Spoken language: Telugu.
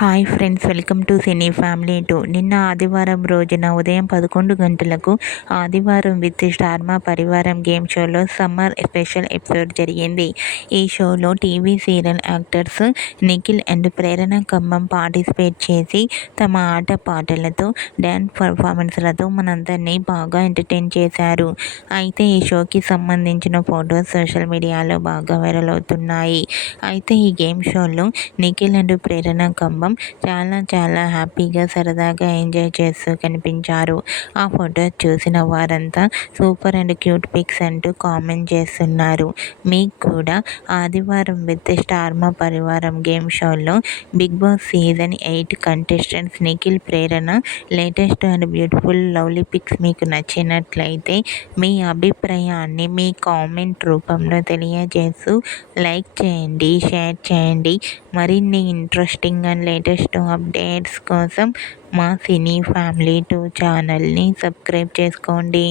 Hi friends, welcome to cine family 2. నిన్న ఆదివారం రోజున ఉదయం 11 గంటలకు ఆదివారం విత్ స్టార్ మా పరివారం గేమ్ షోలో సమ్మర్ స్పెషల్ ఎపిసోడ్ జరిగింది. ఈ షోలో TV serial actors Nikhil and Prerana Khammam participate చేసి తమ ఆట పాటలతో డ్యాన్స్ పర్ఫార్మెన్స్లతో మనందరినీ బాగా ఎంటర్టైన్ చేశారు. అయితే ఈ షోకి సంబంధించిన ఫొటోస్ సోషల్ మీడియాలో బాగా వైరల్ అవుతున్నాయి. అయితే ఈ గేమ్ షోలో నిఖిల్ అండ్ ప్రేరణ ఖమ్మం చాలా హ్యాపీగా సరదాగా ఎంజాయ్ చేస్తూ కనిపించారు. ఆ ఫొటోస్ చూసిన వారంతా సూపర్ అండ్ క్యూట్ పిక్స్ అంటూ కామెంట్ చేస్తున్నారు. మీకు కూడా ఆదివారం విత్ స్టార్ మా పరివారం గేమ్ షోలో Bigg Boss season 8 contestants Nikhil Prerana latest and beautiful lovely pics మీకు నచ్చినట్లయితే మీ అభిప్రాయాన్ని మీ కామెంట్ రూపంలో తెలియజేస్తూ లైక్ చేయండి, షేర్ చేయండి. మరిన్ని ఇంట్రెస్టింగ్ అండ్ లేటెస్ట్ అప్డేట్స్ కోసం మా సినీ ఫ్యామిలీ 2 ఛానల్ని సబ్స్క్రైబ్ చేసుకోండి.